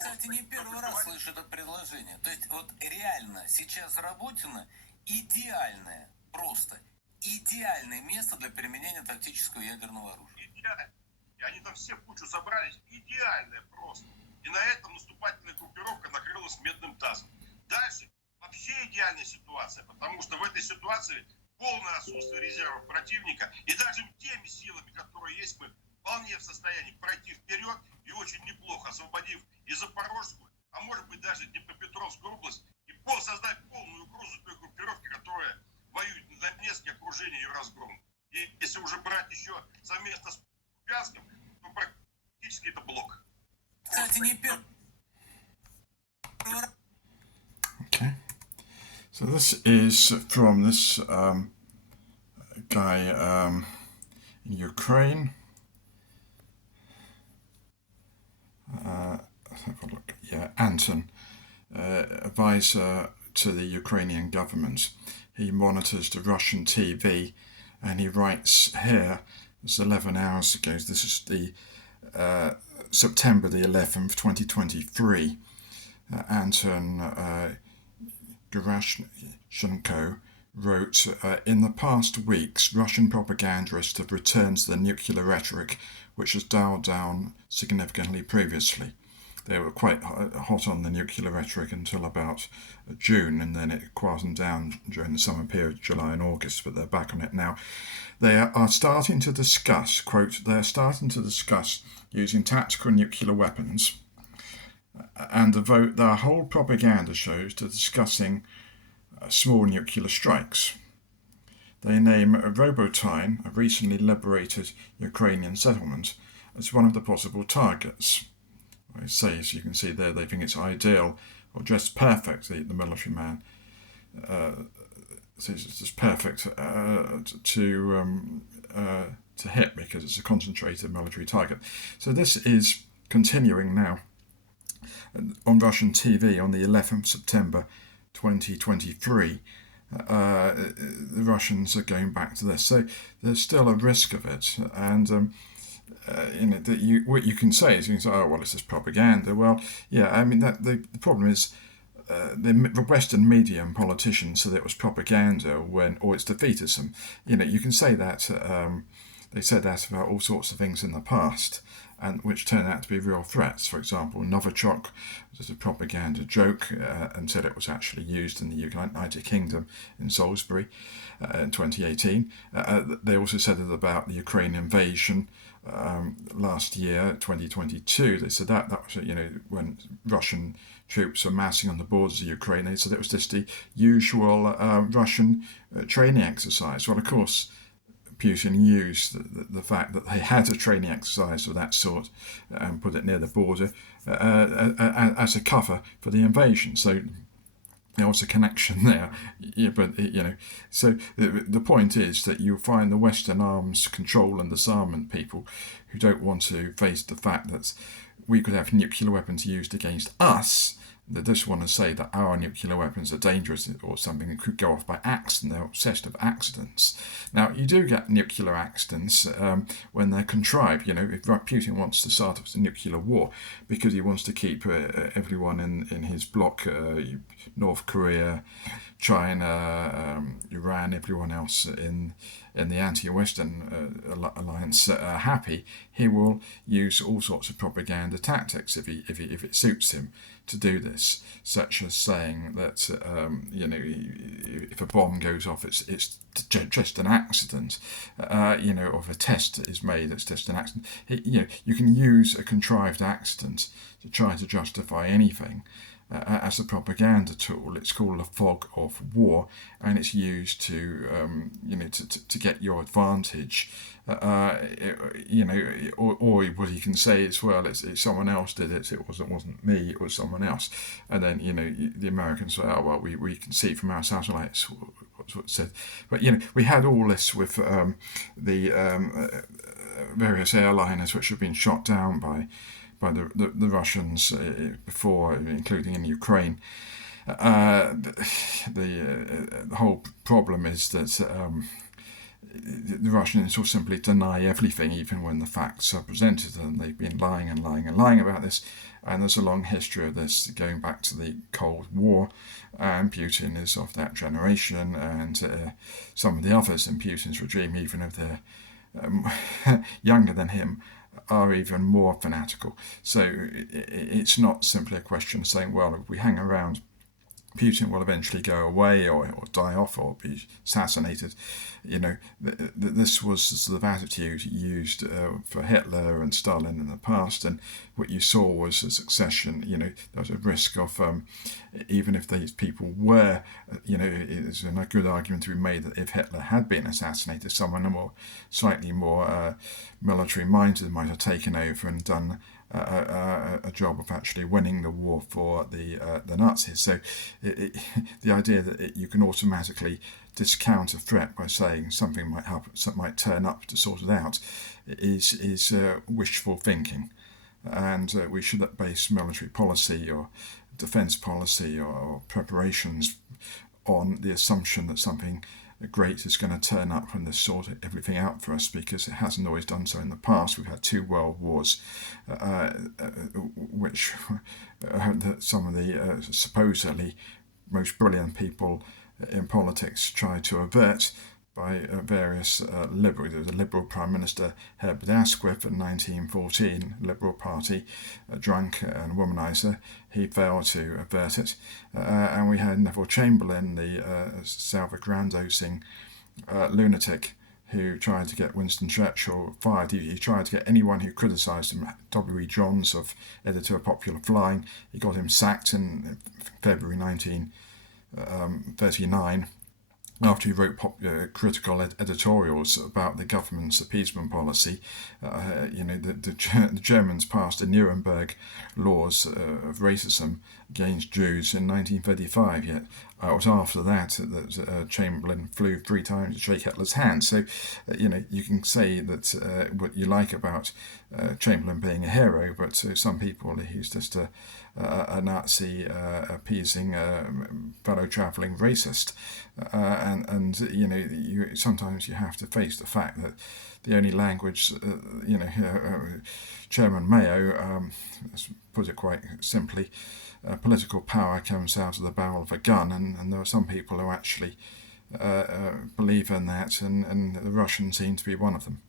Кстати, не первый раз слышу это предложение. То есть вот реально сейчас Роботина идеальное, просто идеальное место для применения тактического ядерного оружия. Идеально. И они там все в кучу собрались. Идеальное просто. И на этом наступательная группировка накрылась медным тазом. Дальше вообще идеальная ситуация, потому что в этой ситуации полное отсутствие резервов противника. И даже теми силами, которые есть, мы вполне в состоянии пройти вперед и очень неплохо, освободив и Запорожскую, а может быть даже Днепропетровскую область, и создать полную угрозу той группировки, которая воюет на Донецке, окружение и разгром. И если уже брать еще совместно с Купянским, то практически это блок. Кстати, не первый. Okay. So this is from this guy in Ukraine. Let's have a look. Yeah, Anton, advisor to the Ukrainian government. He monitors the Russian TV, and he writes here. It's 11 hours ago. This is the September the 11th, 2023. Anton Gerashchenko wrote, in the past weeks, Russian propagandists have returned to the nuclear rhetoric, which was dialed down significantly previously. They were quite hot on the nuclear rhetoric until about June, and then it quietened down during the summer period, July and August, but they're back on it now. They are starting to discuss, quote, they're starting to discuss using tactical nuclear weapons and devote their whole propaganda shows to discussing small nuclear strikes. They name Robotyne, a recently liberated Ukrainian settlement, as one of the possible targets. I say, as you can see there, they think it's ideal or just perfect, the military man. Says it's just perfect to hit because it's a concentrated military target. So this is continuing now on Russian TV on the 11th September 2023. The Russians are going back to this, so there's still a risk of it, and what you can say is you can say, oh well, it's just propaganda. Well, yeah, I mean that the problem is the Western media and politicians said it was propaganda or it's defeatism. You can say that they said that about all sorts of things in the past, and which turned out to be real threats. For example, Novichok was a propaganda joke and said it was actually used in the United Kingdom in Salisbury in 2018. They also said it about the Ukrainian invasion last year, 2022. They said that was when Russian troops were massing on the borders of Ukraine. They said it was just the usual Russian training exercise. Well, of course, Putin used the fact that they had a training exercise of that sort and put it near the border as a cover for the invasion. So there was a connection there. Yeah, but so the point is that you'll find the Western arms control and disarmament people who don't want to face the fact that we could have nuclear weapons used against us. They just want to say that our nuclear weapons are dangerous or something that could go off by accident. They're obsessed with accidents. Now, you do get nuclear accidents when they're contrived. If Putin wants to start a nuclear war because he wants to keep everyone in his bloc, North Korea, China, Iran, everyone else in the anti-Western alliance happy, he will use all sorts of propaganda tactics if it suits him to do this, such as saying that if a bomb goes off, it's just an accident, or if a test is made, it's just an accident. You can use a contrived accident to try to justify anything. As a propaganda tool. It's called a fog of war, and it's used to get your advantage. Or what you can say is, well, it's someone else did it. It wasn't me. It was someone else. And then the Americans say, oh well, we can see from our satellites what's what it said. But we had all this with the various airliners which have been shot down by the Russians before, including in Ukraine. The whole problem is that the Russians will simply deny everything, even when the facts are presented, and they've been lying and lying and lying about this. And there's a long history of this going back to the Cold War, and Putin is of that generation, and some of the others in Putin's regime, even if they're younger than him, are even more fanatical. So it's not simply a question of saying, well, if we hang around, Putin will eventually go away or die off or be assassinated. This was the sort of attitude used for Hitler and Stalin in the past, and what you saw was a succession. There was a risk of, even if these people were, there's a good argument to be made that if Hitler had been assassinated, someone slightly more military-minded might have taken over and done a job of actually winning the war for the Nazis. So the idea that you can automatically discount a threat by saying something might happen, something might turn up to sort it out, is wishful thinking. And we should base military policy or defence policy or preparations on the assumption that something great is going to turn up and sort everything out for us, because it hasn't always done so in the past. We've had 2 world wars, which some of the supposedly most brilliant people in politics tried to avert by various liberal. There was a Liberal Prime Minister, Herbert Asquith, in 1914, Liberal Party, a drunk and womanizer. He failed to avert it. And we had Neville Chamberlain, the self-aggrandizing lunatic, who tried to get Winston Churchill fired. He tried to get anyone who criticised him, W.E. Johns, editor of Popular Flying. He got him sacked in February 1939. After he wrote critical editorials about the government's appeasement policy. The Germans passed the Nuremberg laws of racism against Jews in 1935, yet it was after that Chamberlain flew 3 times to shake Hitler's hand. So, you can say that what you like about Chamberlain being a hero, but to some people he's just a Nazi appeasing fellow travelling racist. Sometimes you have to face the fact that the only language, Chairman Mayo, let's put it quite simply, political power comes out of the barrel of a gun, and there are some people who actually believe in that, and the Russians seem to be one of them.